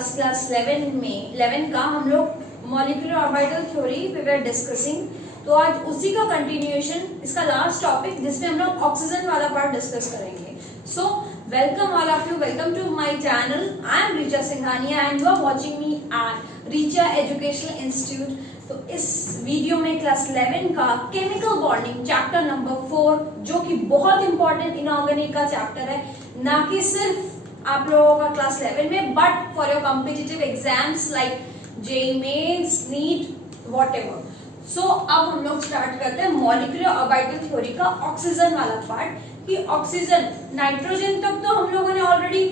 आज क्लास 11 का हम लोग molecular orbital theory we were discussing. तो आज उसी का कंटिन्यूएशन, इसका लास्ट टॉपिक जिसमें हम लोग ऑक्सीजन वाला पार्ट डिस्कस करेंगे। So welcome all of you, welcome to my channel. I am Richa Singhania and you are watching me at Richa educational institute. तो इस वीडियो में क्लास 11 का केमिकल बॉन्डिंग चैप्टर नंबर 4, जो कि बहुत इंपॉर्टेंट इनऑर्गेनिक का चैप्टर है, ना कि सिर्फ आप लोगों का क्लास 11 में, but for your competitive exams like JEE mains, NEET, whatever. So अब हम लोग स्टार्ट करते हैं मॉलिक्यूलर ऑर्बिटल थ्योरी का ऑक्सीजन वाला पार्ट। कि ऑक्सीजन, नाइट्रोजन तक तो हम लोगों ने ऑलरेडी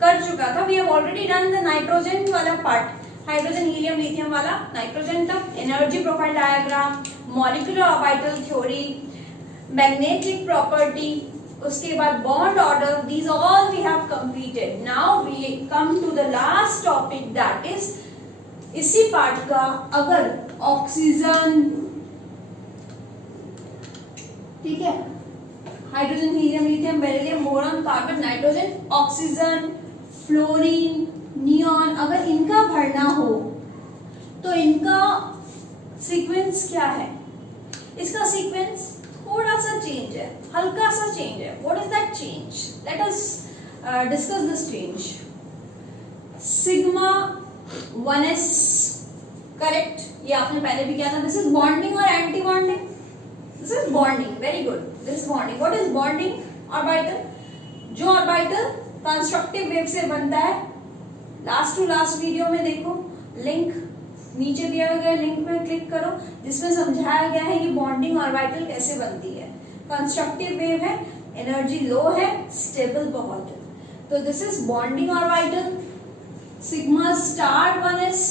कर चुका था, we have already done the nitrogen वाला पार्ट, हाइड्रोजन हीलियम लिथियम वाला। नाइट्रोजन तक energy profile diagram, molecular orbital theory, magnetic property, उसके बाद bond order, these all we have completed. Now we come to the last topic, that is इसी part का, अगर oxygen, ठीक है, hydrogen helium lithium beryllium boron carbon nitrogen, oxygen, fluorine, neon, अगर इनका भरना हो तो इनका सीक्वेंस क्या है? इसका सीक्वेंस थोड़ा सा चेंज है, हल्का सा चेंज है। What is that change? Late us discuss this change. Sigma 1s, correct, ये आपने पहले भी किया था। दिस इज बॉन्डिंग और anti bonding. This is bonding, very good, this bonding. What is bonding orbital? जो ऑर्बिटल कंस्ट्रक्टिव वेव से बनता है, लास्ट टू लास्ट वीडियो में देखो, लिंक नीचे दिया गया लिंक में क्लिक करो, जिसमें समझाया गया है कि बॉन्डिंग ऑर्बिटल कैसे बनती है। कंस्ट्रक्टिव वेव है, एनर्जी लो है, स्टेबल बहुत है। तो this is bonding orbital. Sigma star 1s,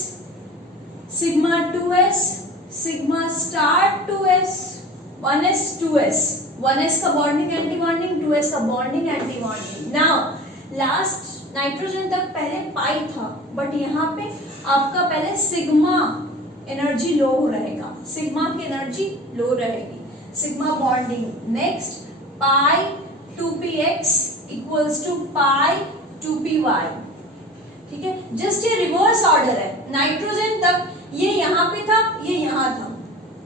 sigma 2s, sigma star 2s, 1s 2s, 1s का बॉन्डिंग एंटी बॉन्डिंग, 2s का bonding anti bonding. Now last nitrogen तक पहले पाई था, बट यहाँ पे आपका पहले सिग्मा एनर्जी लो रहेगा, सिग्मा की एनर्जी लो रहेगी, sigma bonding. Next pi 2px equals to pi 2py, ठीक है। जस्ट ये रिवर्स ऑर्डर है, नाइट्रोजन तक ये यहाँ पे था, ये यहाँ था,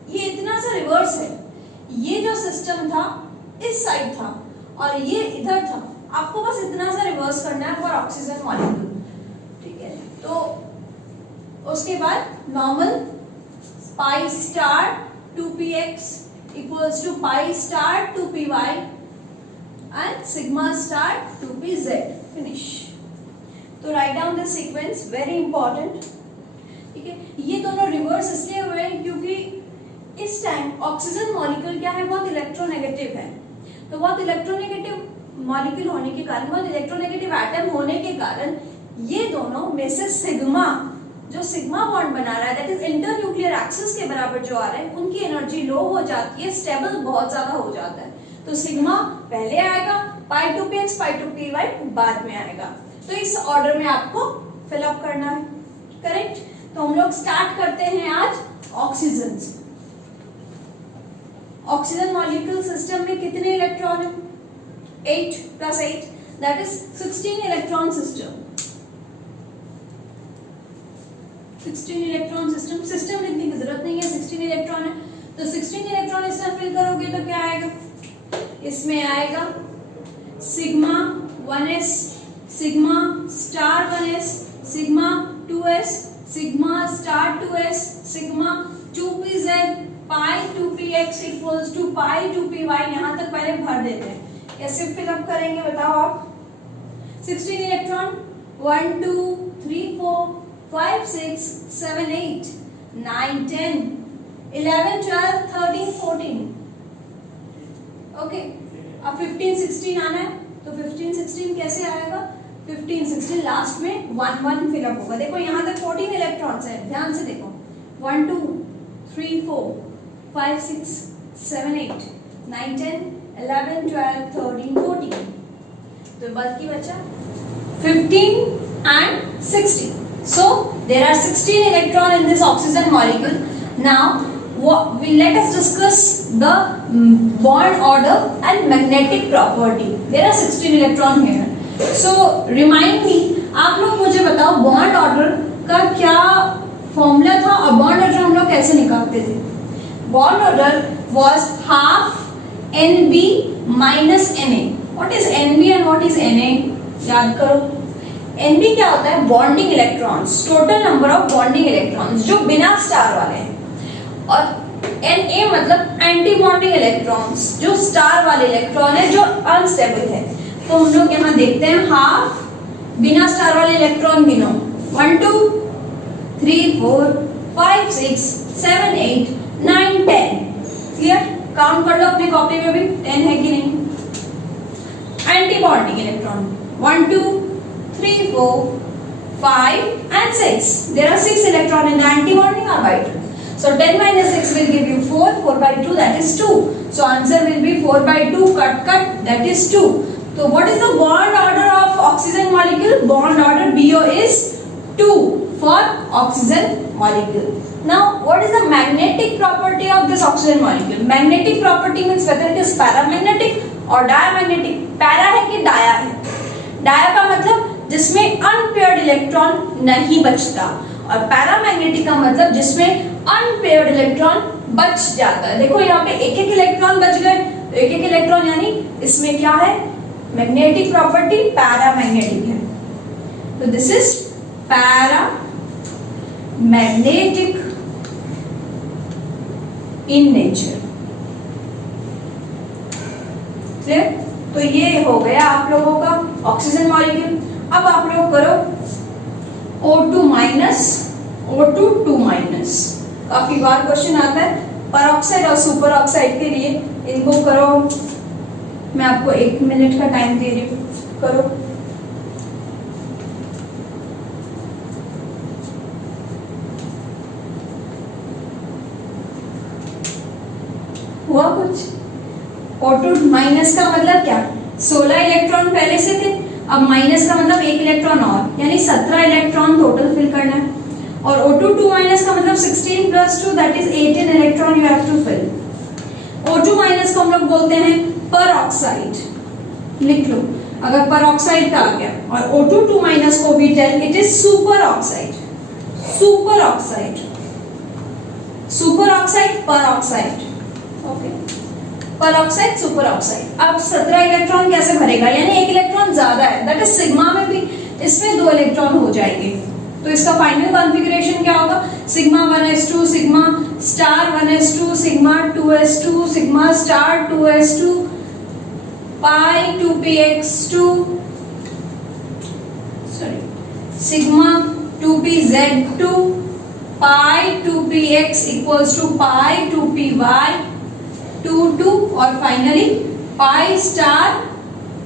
ये इतना सा रिवर्स है। ये जो सिस्टम था इस साइड था और ये इधर था, आपको बस इतना सा रिवर्स करना है फॉर ऑक्सीजन मॉलिक्यूल, ठीक है। तो उसके बाद normal pi star 2px equals to pi star 2py and sigma star 2pz, finish. तो right down this sequence, very important, ठीक है। ये दोनों रिवर्स इसलिए हुए हैं क्योंकि इस टाइम ऑक्सीजन मॉलिक्यूल क्या है, बहुत इलेक्ट्रोनेगेटिव है। तो बहुत इलेक्ट्रोनेगेटिव मॉलिक्यूल होने के कारण, बहुत इलेक्ट्रोनेगेटिव एटम होने के कारण, ये दोनों में से सिग्मा, जो सिग्मा बॉन्ड बना रहा है, दैट इज इंटरन्यूक्लियर एक्सिस के बराबर जो आ रहा है, उनकी एनर्जी लो हो जाती है, स्टेबल बहुत ज्यादा हो जाता है। तो सिग्मा पहले आएगा, पाई 2px पाई 2py बाद में आएगा। तो इस ऑर्डर में आपको फिलअप करना है, करेक्ट। तो हम लोग स्टार्ट करते हैं आज ऑक्सीजन से। ऑक्सीजन मॉलिक्यूल सिस्टम में कितने इलेक्ट्रॉन है? 8 + 8, that is 16 electron system. 16 electron system, system लिखने की जरूरत नहीं है, 16 इलेक्ट्रॉन है। तो 16 इलेक्ट्रॉन इसमें फिल करोगे तो क्या आएगा? इसमें आएगा sigma 1s, sigma star 1s, sigma 2s, sigma star 2s, sigma 2pz, pi 2px equals to pi 2py। यहां तक पहले भर देते हैं, कैसे फिलअप करेंगे बताओ आप? 16 इलेक्ट्रॉन, 1 2 3 4 5 6 7 8 9 10 11 12 13 14, ओके। अब 15 16 आना है, तो 15 16 कैसे आएगा? 15 16 लास्ट में 1 1 फिलअप होगा। देखो यहाँ तक 14 इलेक्ट्रॉन्स हैं, ध्यान से देखो, 1 2 3 4 5 6 7 8 9 10 11 12 13 14, तो बाकी बचा 15 and 16. So there are 16 electrons in this oxygen molecule. Now let us discuss the bond order and magnetic property. There are 16 electrons here. So remind me, आप लोग मुझे बताओ बॉन्ड ऑर्डर का क्या फॉर्मूला था और बॉन्ड ऑर्डर हम लोग कैसे निकालते थे? Bond order was half NB minus Na. What is NB and what is Na? याद करो, NB क्या होता है? Bonding electrons, total number of bonding electrons जो बिना स्टार वाले हैं, और Na मतलब एंटी बॉन्डिंग इलेक्ट्रॉन्स जो स्टार वाले इलेक्ट्रॉन है जो अनस्टेबल है। तो हम लोग यहाँ देखते हैं हाफ बिना स्टार वाले इलेक्ट्रॉन गिनो, 1 2 3 4 5 6 7 8 9 10। क्लियर? काउंट कर लो अपनी कॉपी में भी, 10 है कि नहीं। Anti bonding electron 1 2 3 4 5 and 6. There are 6 electrons in the anti-bonding orbital. So 10 minus 6 will give you 4. 4 by 2, that is 2. So answer will be 4 by 2 cut, that is 2. So what is the bond order of oxygen molecule? Bond order BO is 2 for oxygen molecule. Now what is the magnetic property of this oxygen molecule? Magnetic property means whether it is paramagnetic or diamagnetic. Para है कि dia है? Dia का मतलब जिसमें unpaired electron नहीं बचता, और paramagnetic का मतलब जिसमें अनपेयर्ड इलेक्ट्रॉन बच जाता है। देखो यहाँ पे एक एक इलेक्ट्रॉन बच गए, तो एक एक इलेक्ट्रॉन यानी इसमें क्या है? मैग्नेटिक प्रॉपर्टी पैरामैग्नेटिक है। तो this is paramagnetic in nature. Clear? तो ये हो गया आप लोगों का ऑक्सीजन मॉलिक्यूल। अब आप लोग करो O2 माइनस O2 2 माइनस। काफी बार क्वेश्चन आता है परऑक्साइड और सुपर ऑक्साइड के लिए, इनको करो। मैं आपको 1 मिनट का टाइम दे रही हूँ, करो। हुआ कुछ? O2 माइनस का मतलब क्या? 16 इलेक्ट्रॉन पहले से थे, अब माइनस का मतलब 1 इलेक्ट्रॉन और, यानी 17 इलेक्ट्रॉन टोटल फिल करना है। और O2 2 माइनस का मतलब 16 plus 2 that is 18 electron you have to fill. O2 minus को हम लोग बोलते हैं परऑक्साइड, लिख लो अगर परऑक्साइड का आ गया। और O2 2 माइनस को भी tell it is super oxide. Super oxide, super oxide, peroxide. Okay, peroxide, super oxide. अब 17 इलेक्ट्रॉन कैसे भरेगा? यानी 1 इलेक्ट्रॉन ज्यादा है, दैट इज सिग्मा में भी इसमें 2 इलेक्ट्रॉन हो जाएंगे। तो इसका फाइनल कॉन्फ़िगरेशन क्या होगा? Sigma 1s2, sigma star 1s2, sigma 2s2, sigma star 2s2, pi 2px2, sorry sigma 2pz2, pi 2px equals to pi 2py 2 और finally pi star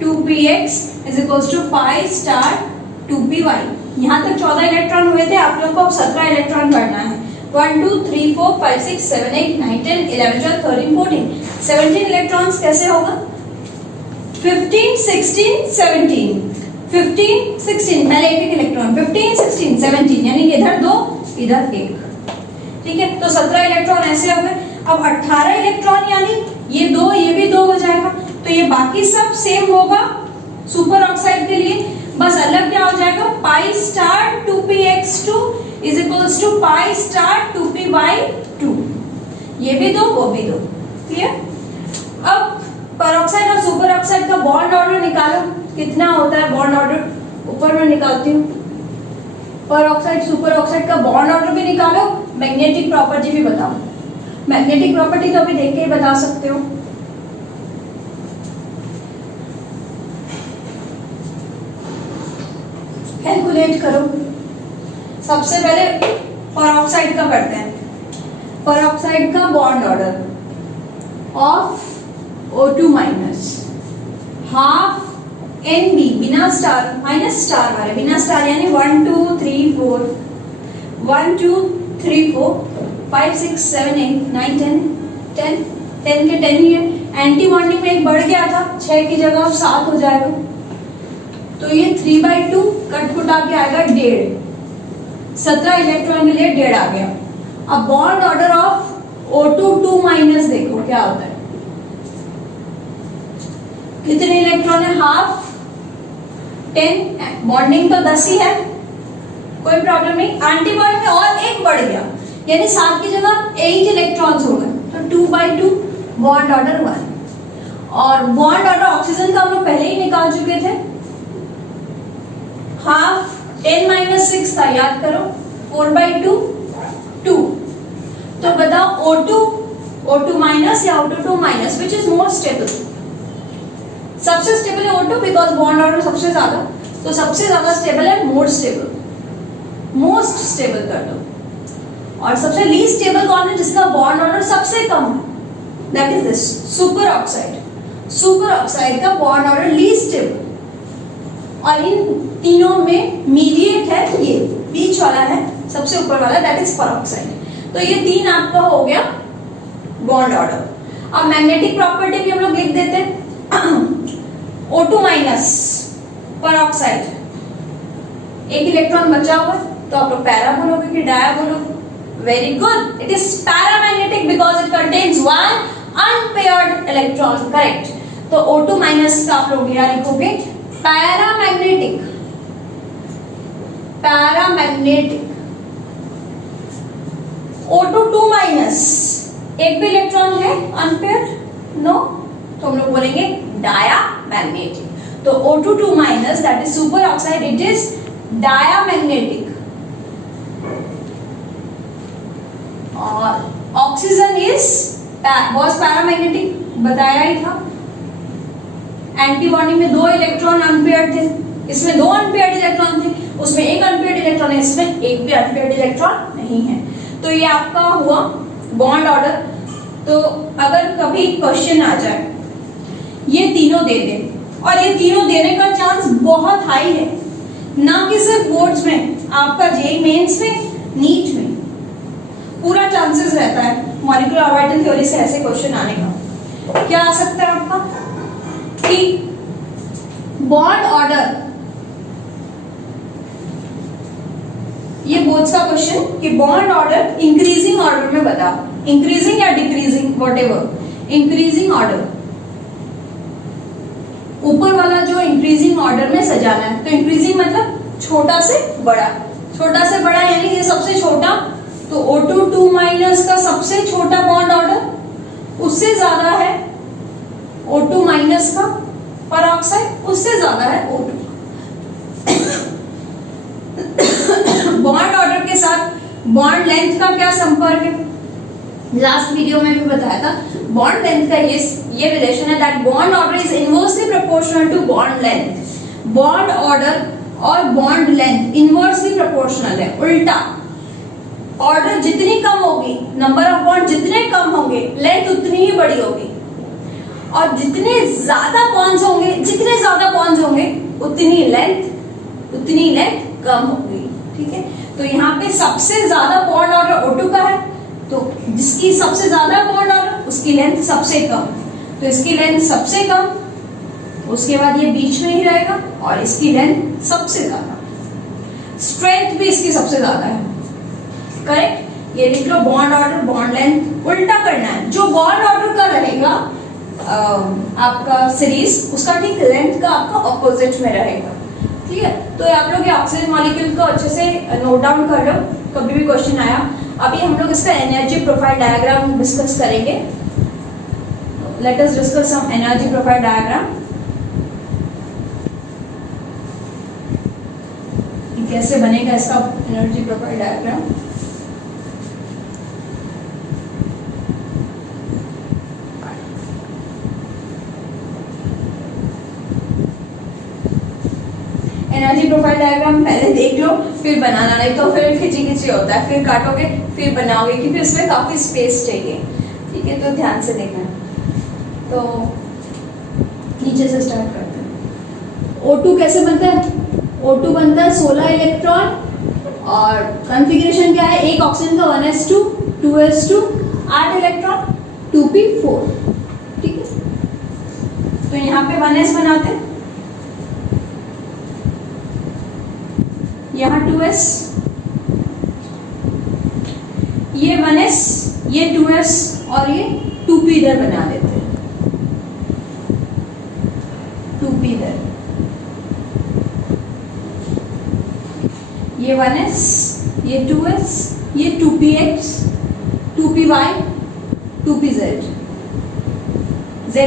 2px is equals to pi star 2py। यहाँ तक 14 electron हुए थे, आप लोगों को अब 17 electron भरना है। 1 2 3 4 5 6 7 8 9 10 11 12 13 14 17 इलेक्ट्रॉन्स कैसे होगा? 15 16 17 15 16 पहले एक इलेक्ट्रॉन, 15 16 17 यानी इधर 2 इधर 1। ठीक है, तो 17 इलेक्ट्रॉन ऐसे हो गए। अब 18 इलेक्ट्रॉन यानी ये 2 ये भी 2 हो जाएगा, तो ये बाकी सब सेम होगा सुपर ऑक्साइड के लिए, बस अलग क्या हो जाएगा? Pi star 2px2 is equals to pi star 2py2। ये भी 2 वो भी 2। क्लियर? अब परऑक्साइड और सुपर ऑक्साइड का बॉन्ड ऑर्डर निकालो, कितना होता है बॉन्ड ऑर्डर? ऊपर मैं निकालती हूँ। परऑक्साइड सुपर ऑक्साइड का बॉन्ड ऑर्डर भी निकालो, मैग्नेटिक प्रॉपर्टी भी बताओ। मैग्नेटिक प्रॉपर्टी तो अभी देख के ही बता सकते हो। कैलकुलेट करो। सबसे पहले परऑक्साइड का करते हैं। परऑक्साइड का bond order of O2 minus half NB बिना स्टार माइनस स्टार वाले, बिना स्टार यानी 1 2 3 4 1 2 3 4 5 6 7 8 9 10 10 10 के 10 ही है। एंटी बॉन्डिंग में एक बढ़ गया था, 6 की जगह अब 7 हो जाएगा, तो ये 3/2 कट कुट आके आएगा 1.5। 17 इलेक्ट्रॉन के लिए 1.5 आ गया। अब bond order of O2 2 minus देखो क्या होता है। कितने इलेक्ट्रॉन है? हाफ 10, बॉन्डिंग तो 10 ही है, कोई प्रॉब्लम नहीं। एंटीबॉडी में और एक बढ़ गया, यानी 7 की जगह 8 इलेक्ट्रॉन्स हो गए, तो 2/2 बॉन्ड ऑर्डर 1। और बॉन्ड ऑर्डर ऑक्सीजन का हम लोग पहले ही निकाल चुके थे, हाफ 10 - 6 था, याद करो, 4/2 2। तो बताओ O2 माइनस या O2 minus, which is more stable? सबसे स्टेबल है O2 बिकॉज बॉन्ड ऑर्डर सबसे ज्यादा, तो सबसे ज्यादा स्टेबल है मोर स्टेबल, मोस्ट स्टेबल कर दो। और सबसे लीस्ट स्टेबल कौन है? जिसका बॉन्ड ऑर्डर सबसे कम है, that is this super oxide. Super oxide का बॉन्ड ऑर्डर लीस्ट स्टेबल, और इन तीनों में मीडिएट है, ये बीच वाला है सबसे ऊपर वाला, दैट इज पेरोक्साइड। तो ये 3 आपका हो गया बॉन्ड ऑर्डर। अब मैग्नेटिक प्रॉपर्टी भी हम लोग लिख देते हैं, O2 माइनस पेरोक्साइड, एक इलेक्ट्रॉन बचा हुआ है, तो आप लोग पैरा बोलोगे कि डाया बोलोगे? Very good, it is paramagnetic because it contains 1 unpaired electron, correct. तो O2 माइनस का आप लोग यहाँ लिखोगे पैरामैग्नेटिक, पैरामैग्नेटिक। O2 2 माइनस, एक भी इलेक्ट्रॉन है अनपेयर्ड? नो, तो हम लोग बोलेंगे डायामैग्नेटिक। तो O2 2 minus, that is super oxide, it is diamagnetic. और ऑक्सीजन was पैरामैग्नेटिक, बताया ही था। एंटीबॉडी में 2 इलेक्ट्रॉन अनपेयर्ड थे, इसमें 2 अनपेयर्ड इलेक्ट्रॉन थे, उसमें एक अनपेयर्ड इलेक्ट्रॉन है, इसमें एक भी अनपेयर्ड इलेक्ट्रॉन नहीं है। तो ये आपका हुआ बॉन्ड ऑर्डर। तो अगर कभी क्वेश्चन आ जाए ये तीनों दे दे, और ये तीनों देने का चांस बहुत हाई है, ना कि सिर्फ बोर्ड्स में, आपका जेईई मेंस में, नीट में पूरा चांसेस रहता है मॉलिक्यूलर ऑर्बिटल थ्योरी से ऐसे क्वेश्चन आने का। क्या आ सकता है आपका कि बॉन्ड ऑर्डर, ये बोर्ड्स का क्वेश्चन कि बॉन्ड ऑर्डर इंक्रीजिंग ऑर्डर में बताओ, इंक्रीजिंग या डिक्रीजिंग, व्हाटएवर, इंक्रीजिंग ऑर्डर, ऊपर वाला जो इंक्रीजिंग ऑर्डर में सजाना है। तो इंक्रीजिंग मतलब छोटा से बड़ा, छोटा से बड़ा यानी ये सबसे छोटा, तो O2 2 माइनस का सबसे छोटा बॉन्ड ऑर्डर, उससे ज्यादा है O2 माइनस का पेरोक्साइड, उससे ज्यादा है O2। बॉन्ड ऑर्डर के साथ बॉन्ड लेंथ का क्या संपर्क है? लास्ट वीडियो में भी बताया था, बॉन्ड लेंथ का ये रिलेशन है, that bond order is inversely proportional to bond length. Bond order और बॉन्ड लेंथ इनवर्सली प्रोपोर्शनल है, उल्टा। ऑर्डर जितनी कम होगी, नंबर ऑफ बॉन्ड जितने कम होंगे, लेंथ उतनी ही बड़ी होगी, और जितने ज्यादा बॉन्ड्स होंगे, जितने ज्यादा बॉन्ड्स होंगे उतनी लेंथ कम होगी, ठीक है। तो यहाँ पे सबसे ज्यादा बॉन्ड ऑर्डर O2 का है, तो जिसकी सबसे ज्यादा बॉन्ड ऑर्डर उसकी लेंथ सबसे कम, तो इसकी लेंथ सबसे कम, उसके बाद ये बीच में ही रहेगा, और इसकी लेंथ सबसे ज्यादा, स्ट्रेंथ भी इसकी सबसे ज्यादा है, करेक्ट। ये लिख लो, बॉन्ड ऑर्डर बॉन्ड लेंथ उल्टा करना है, जो बॉन्ड ऑर्डर का रहेगा आपका सीरीज, उसका ठीक लेंथ का आपका ऑपोजिट में रहेगा, ठीक है। तो आप लोग ये ऑक्सीजन मॉलिक्यूल को अच्छे से नोट डाउन कर लो, कभी भी क्वेश्चन आया। अभी हम लोग इसका एनर्जी प्रोफाइल डायग्राम डिस्कस करेंगे। Let us discuss some energy profile diagram. कैसे बनेगा इसका energy profile diagram? Energy profile diagram पहले देख लो, फिर बनाना, नहीं तो फिर खिंची खिंची होता है, फिर काटोगे फिर बनाओगे, क्योंकि इसमें काफी स्पेस चाहिए, ठीक है। तो ध्यान से देखना। तो नीचे से स्टार्ट करते हैं। O2 कैसे बनता है? O2 बनता है 16 इलेक्ट्रॉन, और कॉन्फ़िगरेशन क्या है? एक ऑक्सीजन का 1s2 2s2 8 इलेक्ट्रॉन 2p4, ठीक है। तो यहाँ पे 1s बनाते हैं, यहाँ 2s, ये 1s, ये 2s, और ये 2p इधर बना देते हैं, 2p इधर, ये 1s, ये 2s, ये 2px, 2py, 2pz, z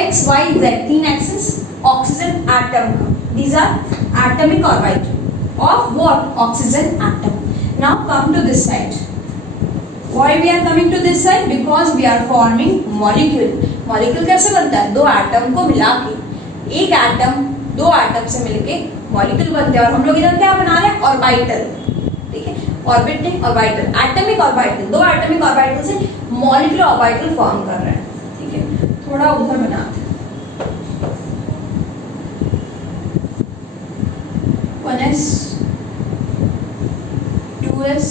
x y z, 3 axis oxygen atom का. These are atomic orbital of what? Oxygen atom. Now come to this side. Why we are coming to this side? Because we are forming molecule. Molecule कैसे बनता है? दो atom को मिला के, एक atom दो एटम से मिलके मॉलिक्यूल बनते हैं. और हम लोग इधर क्या बना रहे हैं? ऑर्बिटल. ठीक है, ऑर्बिट नहीं, ऑर्बिटल, एटमिक ऑर्बिटल. दो एटमिक ऑर्बिटल से मॉलिक्यूलर ऑर्बिटल फॉर्म कर रहे हैं. ठीक है, थोड़ा उधर बनाते हैं. 1s, 2s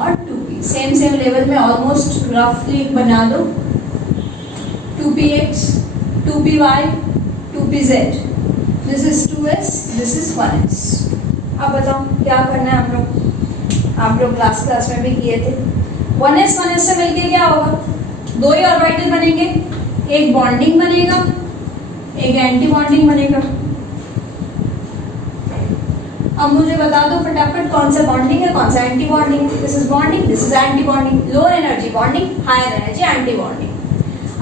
और 2p सेम लेवल में ऑलमोस्ट रफली बना दो. 2px, 2py, 2pz. This is 2s, this is 1s. अब बताओ क्या करना है हम लोग? आप लोग क्लास में भी किए थे. 1s से मिलके क्या होगा? दो ही ऑर्बिटल बनेंगे, एक बॉन्डिंग बनेगा, एक एंटी बॉन्डिंग बनेगा. अब मुझे बता दो फटाफट कौन सा बॉन्डिंग है, कौन सा anti bonding. This is bonding, this is anti bonding. Low energy bonding, higher energy anti bonding.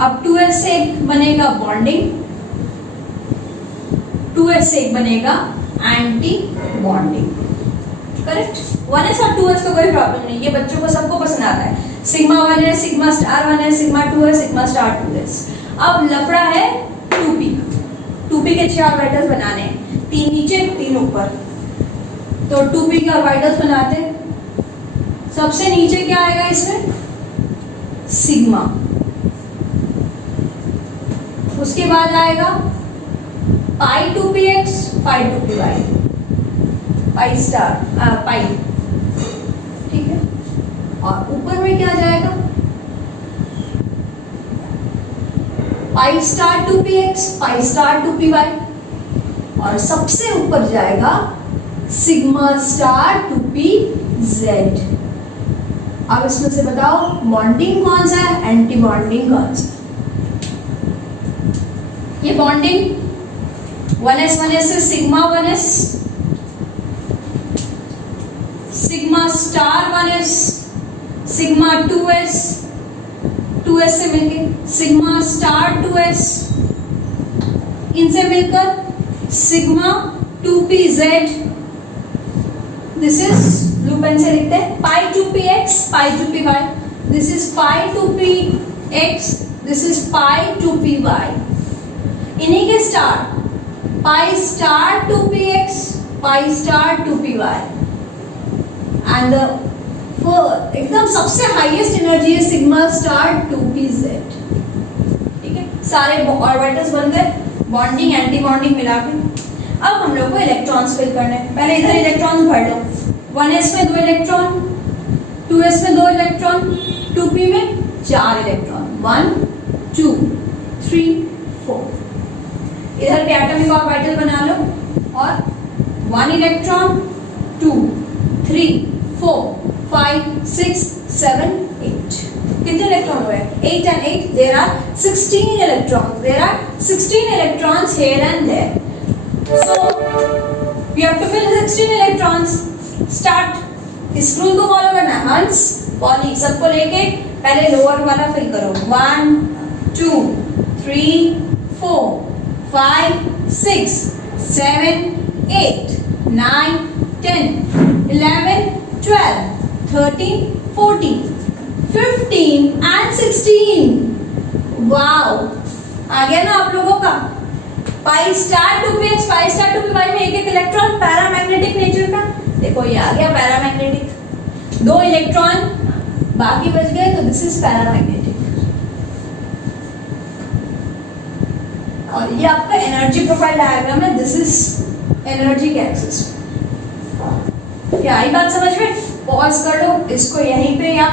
अब 2s से एक बनेगा बॉन्डिंग, 2s से एक बनेगा एंटी बॉन्डिंग. करेक्ट. 1s और 2s तो कोई प्रॉब्लम नहीं, ये बच्चों को सबको पसंद आता है. सिग्मा 1 है, सिग्मा स्टार 1 है, सिग्मा 2 है, सिग्मा स्टार 2s. अब लफड़ा है 2p. 2p के 6 ऑर्बिटल्स बनाने हैं, 3 नीचे 3 ऊपर. तो 2p के ऑर्बिटल्स बनाते हैं. सबसे नीचे क्या आएगा इसमें? सिग्मा. उसके बाद आएगा पाई 2px, pi 2py, pi star पाई. ठीक है, और ऊपर में क्या जाएगा? Pi star 2px, pi star 2py, और सबसे ऊपर जाएगा सिग्मा स्टार 2pz. अब इसमें से बताओ बॉन्डिंग कौन सा है, एंटी बॉन्डिंग कौन सा? ये बॉन्डिंग 1s से sigma 1s, sigma star 1s, sigma 2s, 2s से मिलके सिग्मा स्टार 2s, इनसे मिलकर sigma 2pz. This is blue pen से लिखते हैं pi 2px, pi 2py. This is pi 2px, this is pi 2py. इन्हीं के star pi star 2px, pi star 2py. And एकदम सबसे हाईएस्ट एनर्जी है सिग्मा स्टार 2pz. ठीक है, सारे ऑर्बिटल्स बन गए, बॉन्डिंग एंटी बॉन्डिंग मिला के. अब हम लोग को इलेक्ट्रॉन्स फिल करने हैं. पहले इधर इलेक्ट्रॉन्स भर लो. 1s में 2 इलेक्ट्रॉन, 2s में 2 इलेक्ट्रॉन, 2p में 4 इलेक्ट्रॉन. 1 2 3 4. इधर के एटॉमिक ऑर्बिटल बना लो और 1 इलेक्ट्रॉन, 2 3 4 5 6 7 8. कितने इलेक्ट्रॉन हुए? 8 and 8. There are 16 electrons. There are 16 electrons here and there. So we have to fill 16 electrons. Start. इस रूल को फॉलो करना है. हंस पॉली सबको लेके पहले लोअर वाला फिल करो. 1 2 3 4 5 6 7 8 9 10 11 12 13 14 15 and 16. वाओ, आ गया ना आप लोगों का? पाई star 2px, pi star 2py में एक एक इलेक्ट्रॉन पैरामैग्नेटिक नेचर का. देखो ये आ गया पैरामैग्नेटिक. 2 इलेक्ट्रॉन बाकी बच गए, तो दिस इज पैरामैग्नेटिक. और ये आपका एनर्जी प्रोफाइल डायग्राम है. दिस इज एनर्जी के एक्सिस. क्या आई बात समझ में? पॉज कर लो इसको यहीं पे, या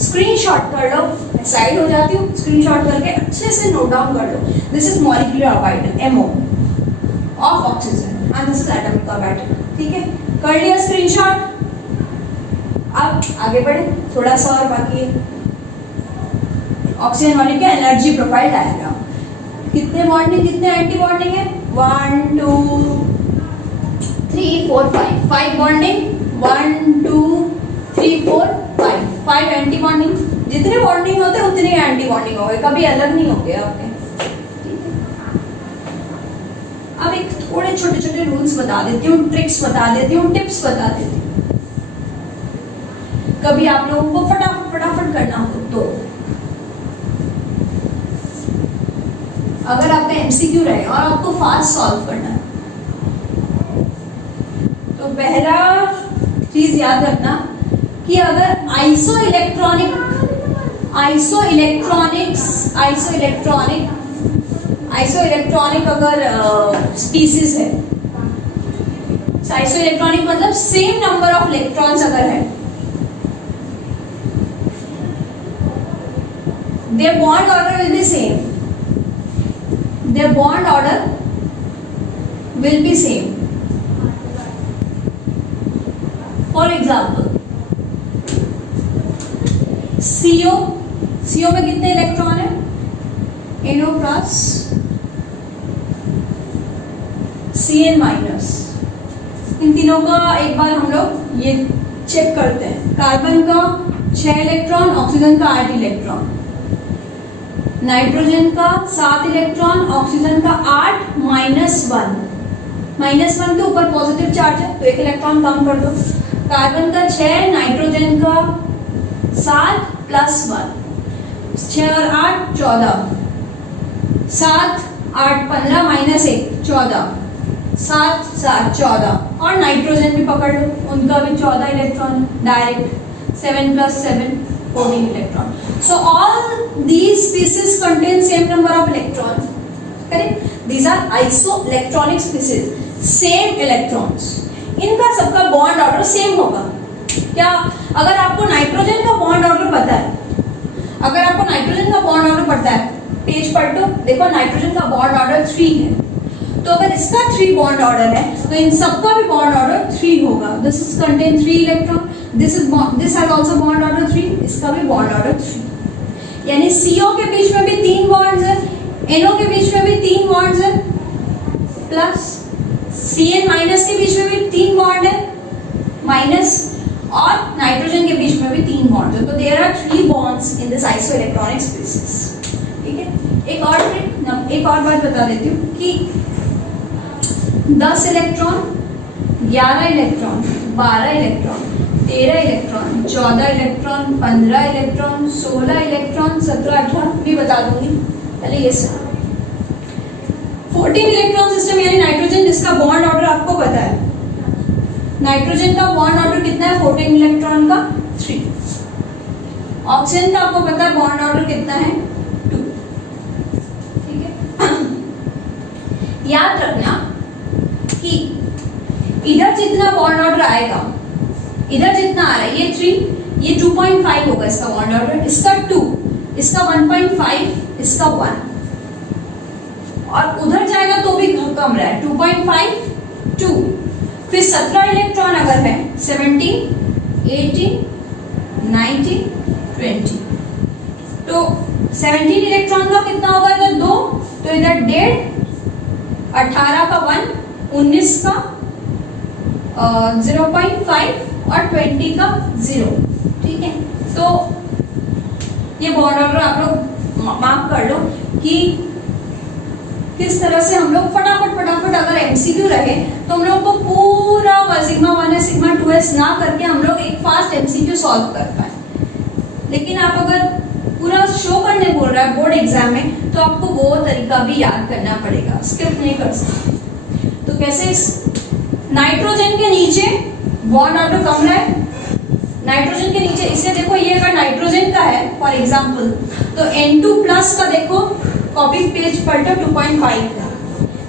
स्क्रीनशॉट कर लो. साइड हो जाती हूँ, स्क्रीनशॉट करके अच्छे से नोट डाउन कर लो. This is molecular orbital MO of oxygen and this is atomic orbital. ठीक है, कर लिया स्क्रीनशॉट. अब आगे बढ़े, थोड़ा सा और बाकी है. ऑक्सीजन मॉलिक्यूल का एनर्जी प्रोफाइल डायग्राम. कितने बॉन्डिंग, कितने एंटी बॉन्डिंग है? 1 2 3 4 5 5 बॉन्डिंग 1 2 3 4 5 5 एंटी बॉन्डिंग। जितने बॉन्डिंग होते हैं उतने एंटी बॉन्डिंग हो गए, कभी अलग नहीं हो गया आपके। अब एक थोड़े छोटे छोटे रूल्स बता देती हूँ, ट्रिक्स बता देती हूँ, टिप्स बता देती हूँ, कभी आप लोगों को फटाफट फटाफट करना हो तो। अगर आपका एमसीक्यू रहे और आपको फास्ट सॉल्व करना है तो पहला चीज याद रखना कि अगर आइसोइलेक्ट्रॉनिक अगर स्पीसीज है, आइसोइलेक्ट्रॉनिक मतलब सेम नंबर ऑफ इलेक्ट्रॉन्स अगर है, their bond order will be same, their bond order will be same. For example, CO में कितने इलेक्ट्रॉन है? NO plus Cn minus. इन तीनों का एक बार हम लोग ये चेक करते हैं। कार्बन का 6 इलेक्ट्रॉन, ऑक्सीजन का 8 इलेक्ट्रॉन, नाइट्रोजन का 7 इलेक्ट्रॉन, ऑक्सीजन का 8 -1 के ऊपर पॉजिटिव चार्ज है तो 1 इलेक्ट्रॉन कम कर दो। कार्बन का 6, नाइट्रोजन का 7 + 1, 6 और 8 14, 7 8 15 -1 14, 7 7 14, और नाइट्रोजन भी पकड़ लो, उनका भी 14 electron direct, 7 + 7 14 electron. So all these species contain same number of electrons, correct? These are isoelectronic species, same electrons. इनका सबका बॉन्ड ऑर्डर सेम होगा। क्या अगर आपको नाइट्रोजन का बॉन्ड ऑर्डर पता है, अगर आपको नाइट्रोजन का बॉन्ड ऑर्डर पता है, पेज पलटो, देखो नाइट्रोजन का बॉन्ड ऑर्डर 3 है, तो अगर इसका 3 बॉन्ड ऑर्डर है तो इन सबका भी बॉन्ड ऑर्डर 3 होगा। This is contain 3 electron, this has also bond order 3, इसका भी बॉन्ड ऑर्डर 3। यानी CO के बीच में भी 3 बॉन्ड्स है, NO के बीच में भी 3 बॉन्ड्स है, प्लस Cn माइनस के बीच में भी 3 बॉन्ड है, माइनस, और नाइट्रोजन के बीच में भी 3 बॉन्ड है। तो there are 3 bonds in this isoelectronic species. ठीक है, एक और बात बता देती हूँ कि 10 electron, 11 electron, 12 electron, 13 electron, 14 electron, 15 electron, 16 electron, 17 18 भी बता दूंगी, पहले ये 14 इलेक्ट्रॉन सिस्टम, यानी नाइट्रोजन जिसका बॉन्ड ऑर्डर आपको पता है, नाइट्रोजन का बॉन्ड ऑर्डर कितना है? 14 इलेक्ट्रॉन का 3। ऑक्सीजन का आपको पता है बॉन्ड ऑर्डर कितना है? 2। ठीक है, याद रखना कि इधर जितना बॉन्ड ऑर्डर आएगा, इधर जितना आ रहा है ये 3, ये 2.5 होगा इसका बॉन्ड ऑर्डर, इसका 2, इसका 1.5, इसका 1, और उधर जाएगा तो भी कम रहा है, 2.5 2। फिर 17 इलेक्ट्रॉन अगर है, 17 18 19 20, तो 17 इलेक्ट्रॉन का कितना होगा इधर? 2, तो इधर 1.5, 18 का 1, 19 का 0.5 और 20 का 0। ठीक है, तो ये बॉन्ड ऑर्डर आप लोग मार्क कर लो कि किस तरह से हम लोग फटाफट अगर एमसीक्यू रहे तो हम लोग को पूरा सिग्मा 1 है सिग्मा 2s ना करके हम लोग एक फास्ट एमसीक्यू सॉल्व कर पाए। लेकिन आप अगर पूरा शो करने बोल रहा है बोर्ड एग्जाम में तो आपको वो तरीका भी याद करना पड़ेगा, स्किप नहीं कर सकते। तो कैसे? नाइट्रोजन के नीचे बॉन्ड ऑर्डर कम रहा है, नाइट्रोजन के नीचे, इसे देखो ये अगर नाइट्रोजन का है फॉर एग्जांपल तो N2 प्लस का देखो, कॉपी पेज पलटो 2.5 का।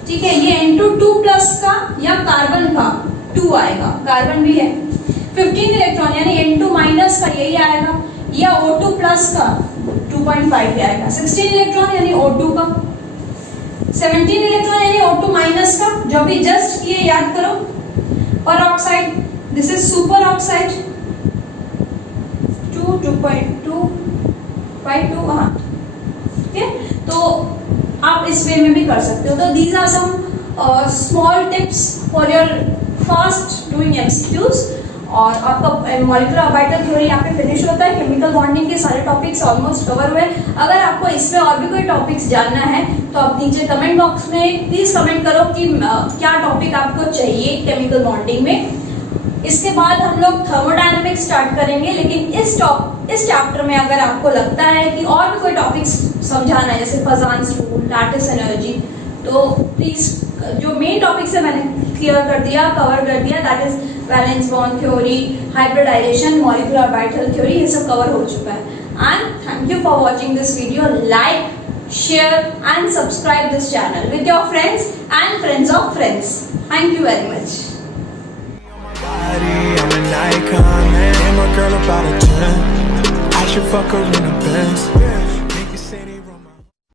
ठीक है, ये N2 2 प्लस का या कार्बन का 2 आएगा, कार्बन भी है। 15 इलेक्ट्रॉन यानी N2 माइनस का यही आएगा, या O2 प्लस का 2.5 आएगा। 16 इलेक्ट्रॉन यानी O2 का, 17 इलेक्ट्रॉन यानी O2 माइनस का, जो भी जस्ट किए याद करो। पर oxide, this is super oxide 2.2 हाँ, ठीक है। तो आप इस वे में भी कर सकते हो। तो these are some small tips for your fast doing MCQs। और आपका मॉलिक्यूलर ऑर्बिटल थ्योरी यहाँ पे फिनिश होता है। केमिकल बॉन्डिंग के सारे टॉपिक्स ऑलमोस्ट कवर हुए। अगर आपको इसमें और भी कोई टॉपिक्स जानना है तो आप नीचे कमेंट बॉक्स में प्लीज कमेंट करो कि क्या टॉपिक आपको चाहिए केमिकल बॉन्डिंग में। इसके बाद हम लोग थर्मोडायनेमिक्स स्टार्ट करेंगे, लेकिन इस चैप्टर में अगर आपको लगता है कि और भी कोई टॉपिक्स समझाना है जैसे फजान्स रूल, लैटिस एनर्जी, तो प्लीज जो मेन टॉपिक्स है मैंने क्लियर कर दिया, कवर कर दिया, that is valence bond theory, hybridization, molecular orbital theory, ये सब कवर हो चुका है। And thank you for watching this video. Like, share and subscribe this channel with your friends and friends of friends. Thank you very much. I'm an icon, man. I'm a girl about a 10. I should fuck her in a Benz.